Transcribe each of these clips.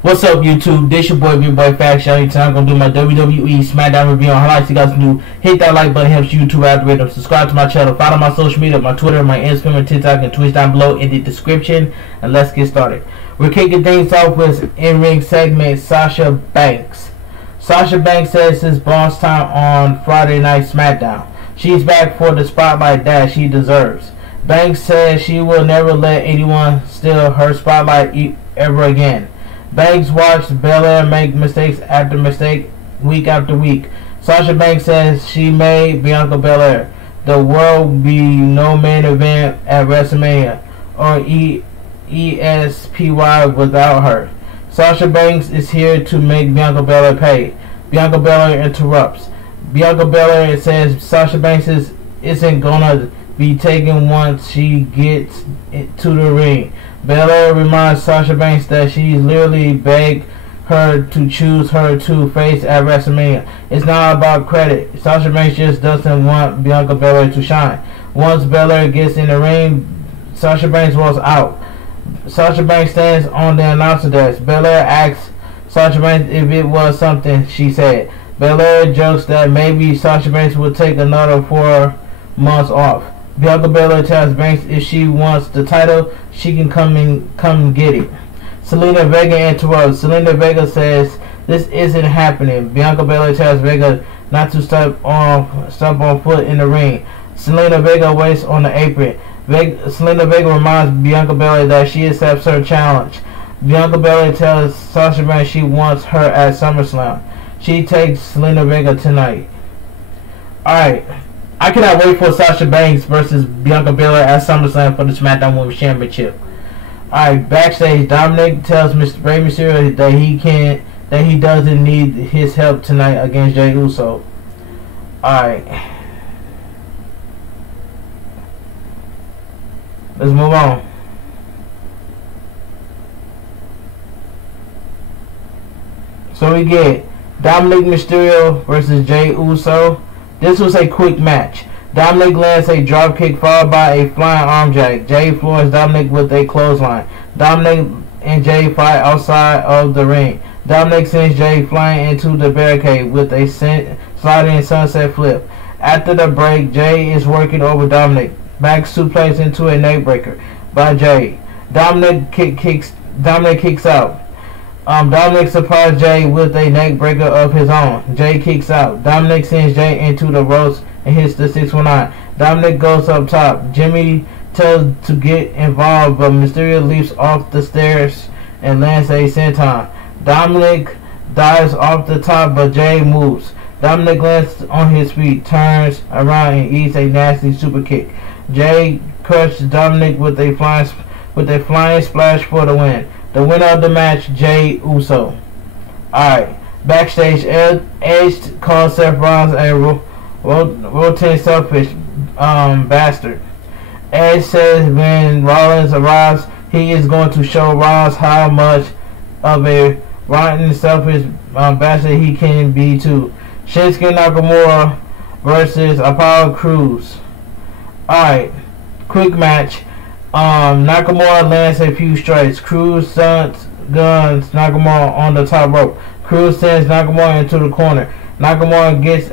What's up, YouTube? This your boy, Big Boy Faction. Tonight I'm gonna do my WWE Smackdown review on highlights. You guys can do hit that like button, helps YouTube algorithm. Subscribe to my channel. Follow my social media, my Twitter, my Instagram, and TikTok, and Twitch down below in the description. And let's get started. We're kicking things off with in-ring segment Sasha Banks. Sasha Banks says it's boss time on Friday Night Smackdown. She's back for the spotlight that she deserves. Banks says she will never let anyone steal her spotlight ever again. Banks watched Balor make mistakes after mistake week after week. Sasha Banks says she made Bianca Belair. The world will be no main event at WrestleMania or ESPY without her. Sasha Banks is here to make Bianca Belair pay. Bianca Belair interrupts. Bianca Belair says Sasha Banks isn't gonna be taken once she gets to the ring. Balor reminds Sasha Banks that she's literally begged her to choose her to face at WrestleMania. It's not about credit. Sasha Banks just doesn't want Bianca Belair to shine. Once Belair gets in the ring, Sasha Banks rolls out. Sasha Banks stands on the announcer desk. Belair asks Sasha Banks if it was something she said. Belair jokes that maybe Sasha Banks will take another 4 months off. Bianca Belair tells Banks if she wants the title, she can come get it. Selena Vega interrupts. Selena Vega says this isn't happening. Bianca Belair tells Vega not to step on foot in the ring. Selena Vega waits on the apron. Selena Vega reminds Bianca Belair that she accepts her challenge. Bianca Belair tells Sasha Banks she wants her at SummerSlam. She takes Selena Vega tonight. Alright. I cannot wait for Sasha Banks versus Bianca Belair at SummerSlam for the SmackDown Women's Championship. Alright, backstage, Dominic tells Rey Mysterio that he doesn't need his help tonight against Jey Uso. Alright. Let's move on. So we get Dominic Mysterio versus Jey Uso. This was a quick match. Dominic lands a dropkick followed by a flying arm jack. Jey floors Dominic with a clothesline. Dominic and Jey fight outside of the ring. Dominic sends Jey flying into the barricade with a sliding sunset flip. After the break, Jey is working over Dominic. Back suplex into a neckbreaker by Jey. Dominic kicks out. Dominic surprised Jey with a neck breaker of his own. Jey kicks out. Dominic sends Jey into the ropes and hits the 619. Dominic goes up top. Jimmy tells to get involved, but Mysterio leaps off the stairs and lands a senton. Dominic dives off the top, but Jey moves. Dominic lands on his feet, turns around, and eats a nasty super kick. Jey crushes Dominic with a flying splash for the win. The winner of the match, Jey Uso. Alright. Backstage, Edge calls Seth Rollins a rotten selfish bastard. Edge says when Rollins arrives, he is going to show Rollins how much of a rotten selfish bastard he can be too. Shinsuke Nakamura versus Apollo Crews. Alright. Quick match. Nakamura lands a few strikes. Crews guns Nakamura on the top rope. Crews sends Nakamura into the corner. Nakamura gets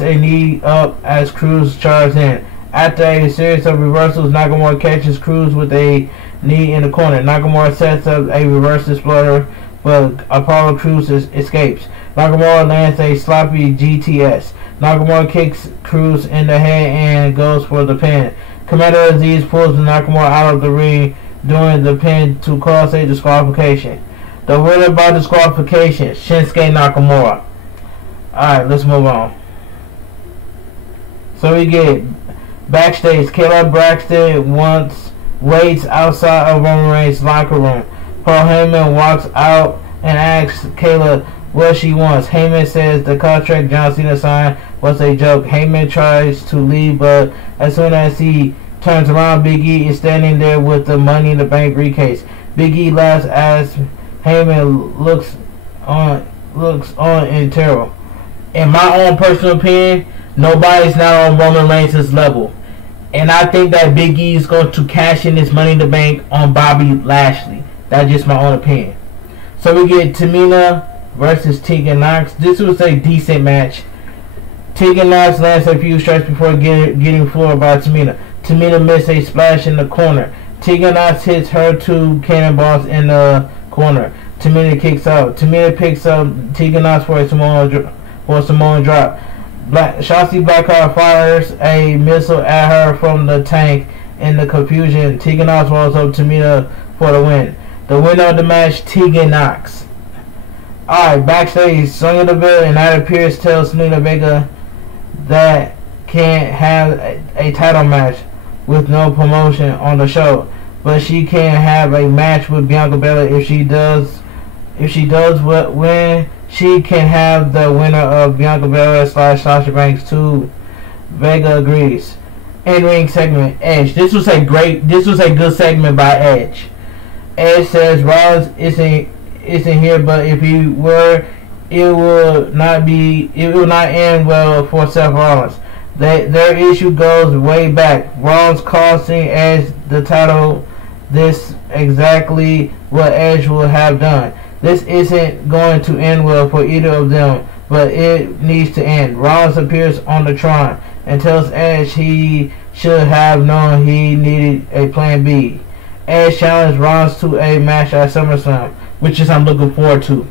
a knee up as Crews charges in. After a series of reversals, Nakamura catches Crews with a knee in the corner. Nakamura sets up a reverse exploder, but Apollo Crews escapes. Nakamura lands a sloppy GTS. Nakamura kicks Crews in the head and goes for the pin. Commander Aziz pulls Nakamura out of the ring during the pin to cause a disqualification. The winner by disqualification, Shinsuke Nakamura. Alright, let's move on. So we get backstage. Kayla Braxton waits outside of Roman Reigns' locker room. Paul Heyman walks out and asks Kayla what she wants. Heyman says the contract John Cena signed was a joke. Heyman tries to leave, but as soon as he turns around, Big E is standing there with the Money in the Bank briefcase. Big E laughs as Heyman looks on in terror. In my own personal opinion, nobody's not on Roman Reigns' level. And I think that Big E is going to cash in his Money in the Bank on Bobby Lashley. That's just my own opinion. So we get Tamina versus Tegan Knox. This was a decent match. Tegan Knox lands a few strikes before getting floored by Tamina. Tamina missed a splash in the corner. Tegan Knox hits her 2 cannonballs in the corner. Tamina kicks out. Tamina picks up Tegan Knox for a Samoan drop. Shotzi Blackheart fires a missile at her from the tank. In the confusion, Tegan Knox rolls up Tamina for the win. The winner of the match, Tegan Knox. Alright, backstage, Sonya Deville and Nyla Pierce tells Zelina Vega that can't have a title match with no promotion on the show, but she can have a match with Bianca Belair if she does win. She can have the winner of Bianca Belair / Sasha Banks too. Vega agrees. In-ring segment, Edge. This was a good segment by Edge. Edge says Rollins isn't here, but if he were, it will not end well for Seth Rollins. Their issue goes way back. Rollins costing Edge the title. This exactly what Edge would have done. This isn't going to end well for either of them, but it needs to end. Rollins appears on the Tron and tells Edge he should have known he needed a plan B. Edge challenged Rollins to a match at SummerSlam, which I'm looking forward to.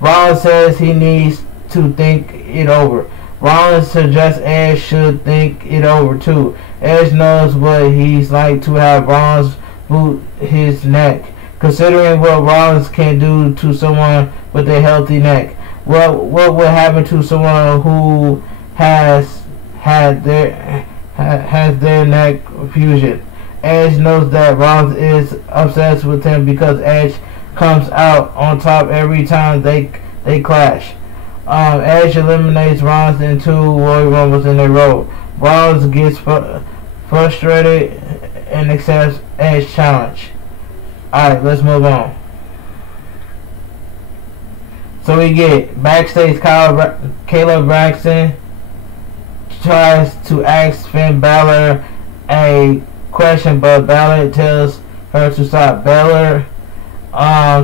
Rollins says he needs to think it over. Rollins suggests Edge should think it over too. Edge knows what he's like to have Rollins boot his neck. Considering what Rollins can do to someone with a healthy neck, what would happen to someone who has their neck fusion? Edge knows that Rollins is obsessed with him because Edge comes out on top every time they clash. Edge eliminates Rollins in 2 Royal Rumbles in a row. Rollins gets frustrated and accepts Edge's challenge. Alright, let's move on. So we get backstage, Kayla Braxton tries to ask Finn Balor a question, but Balor tells her to stop. Balor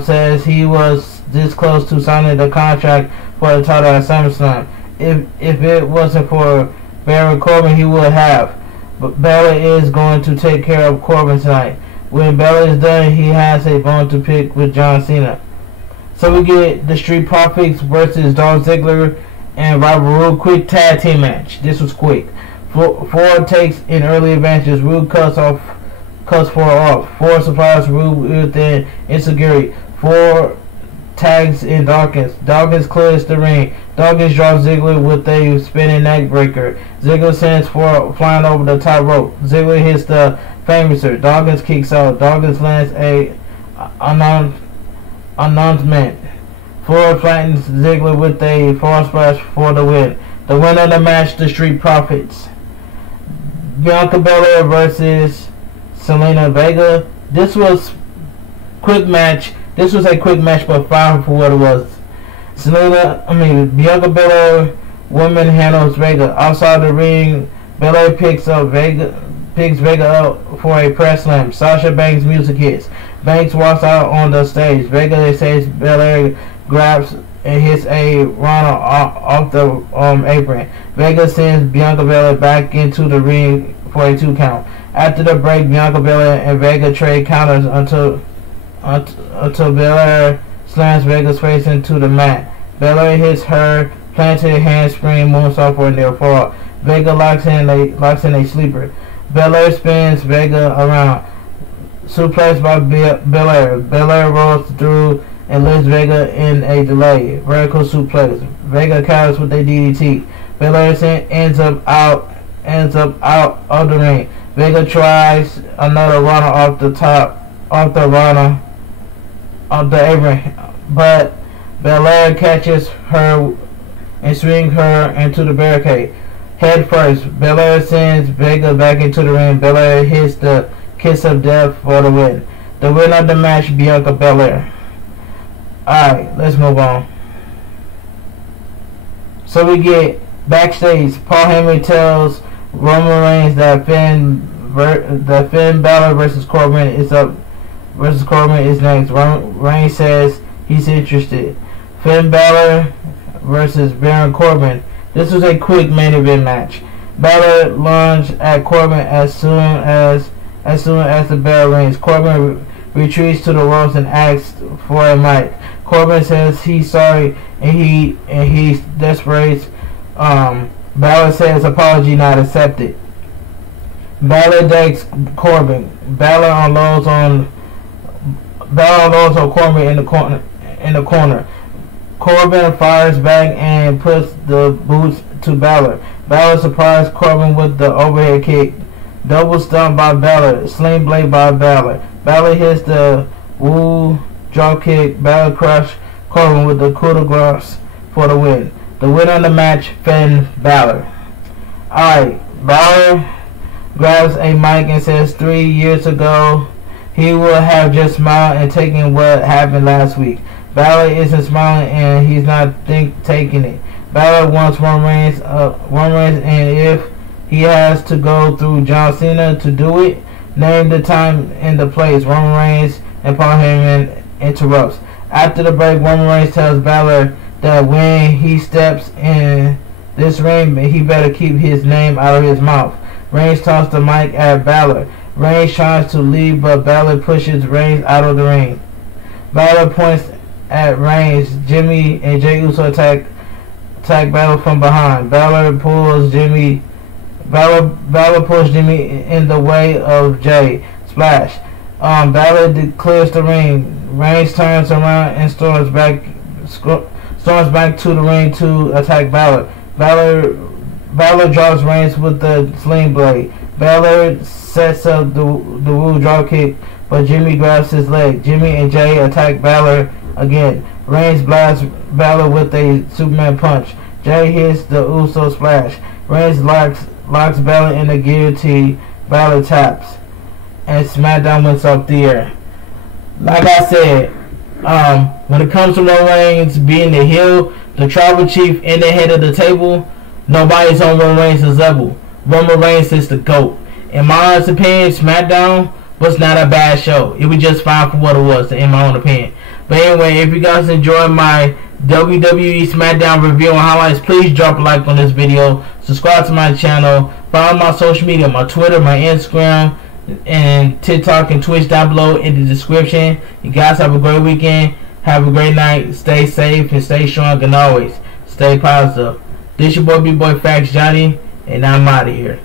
says he was this close to signing the contract for the title at SummerSlam. If it wasn't for Baron Corbin, he would have. But Balor is going to take care of Corbin tonight. When Balor is done, he has a bone to pick with John Cena. So we get the Street Profits versus Dolph Ziggler and Robert Roode. Quick tag team match. This was quick. 4 takes in early advantages. Roode cuts 4 off. 4 supplies Roode within insecurity. 4 tags in Dawkins. Dawkins clears the ring. Dawkins drops Ziggler with a spinning neck breaker. Ziggler sends 4 flying over the top rope. Ziggler hits the Famouser. Dawkins kicks out. Dawkins lands a announcement. Floyd flattens Ziggler with a fall splash for the win. The winner of the match, the Street Profits. Bianca Belair versus Zelina Vega. This was quick match. This was a quick match, but fine for what it was. Bianca Belair woman handles Vega outside the ring. Belair picks Vega up for a press slam. Sasha Banks music hits. Banks walks out on the stage. Vega says Belair grabs and hits a Rana off the apron. Vega sends Bianca Belair back into the ring for a 2 count. After the break, Bianca Belair and Vega trade counters until Belair slams Vega's face into the mat. Belair hits her planted handspring moonsault for a near fall. Vega locks in a sleeper. Belair spins Vega around. Suplex by Belair. Belair rolls through and lifts Vega in a delay. Vertical suplex. Vega counters with a DDT. Belair ends up out of the ring. Vega tries another runner off the apron, but Belair catches her and swings her into the barricade. Head first, Belair sends Vega back into the ring. Belair hits the kiss of death for the win. The winner of the match, Bianca Belair. Alright, let's move on. So we get backstage. Paul Heyman tells Roman Reigns that Finn Balor versus Corbin is next. Reigns says he's interested. Finn Balor versus Baron Corbin. This was a quick main event match. Balor lunged at Corbin as soon as the bell rings. Corbin retreats to the ropes and asks for a mic. Corbin says he's sorry and he's desperate. Balor says apology not accepted. Balor decks Corbin. Balor unloads on Corbin in the corner. Corbin fires back and puts the boots to Balor. Balor surprised Corbin with the overhead kick. Double stomp by Balor. Sling blade by Balor. Balor hits the woo drop kick. Balor crushed Corbin with the coup de grace for the win. The winner of the match, Finn Balor. Alright, Balor grabs a mic and says 3 years ago he would have just smiled and taken what happened last week. Balor isn't smiling and he's not taking it. Balor wants Roman Reigns, and if he has to go through John Cena to do it, name the time and the place. Roman Reigns and Paul Heyman interrupts. After the break, Roman Reigns tells Balor that when he steps in this ring, he better keep his name out of his mouth. Reigns tosses the mic at Balor. Reigns tries to leave, but Balor pushes Reigns out of the ring. Balor points at Reigns. Jimmy and Jey Uso attack Balor from behind. Balor pulls Jimmy in the way of Jey. Splash. Balor clears the ring. Reigns turns around and storms back to the ring to attack Balor. Balor drops Reigns with the sling blade. Balor sets up the woo drop kick, but Jimmy grabs his leg. Jimmy and Jey attack Balor again. Reigns blasts Balor with a Superman punch. Jey hits the Uso splash. Reigns locks Balor in the guillotine. Balor taps, and SmackDown wins off the air. Like I said, when it comes to Roman Reigns being the heel, the tribal chief, and the head of the table, nobody's on Roman Reigns' level. Roman Reigns is the GOAT. In my honest opinion, SmackDown was not a bad show. It was just fine for what it was, in my own opinion. But anyway, if you guys enjoyed my WWE Smackdown review and highlights, please drop a like on this video. Subscribe to my channel. Follow my social media, my Twitter, my Instagram, and TikTok and Twitch down below in the description. You guys have a great weekend. Have a great night. Stay safe and stay strong, and always stay positive. This your boy, B-Boy Facts Johnny, and I'm out of here.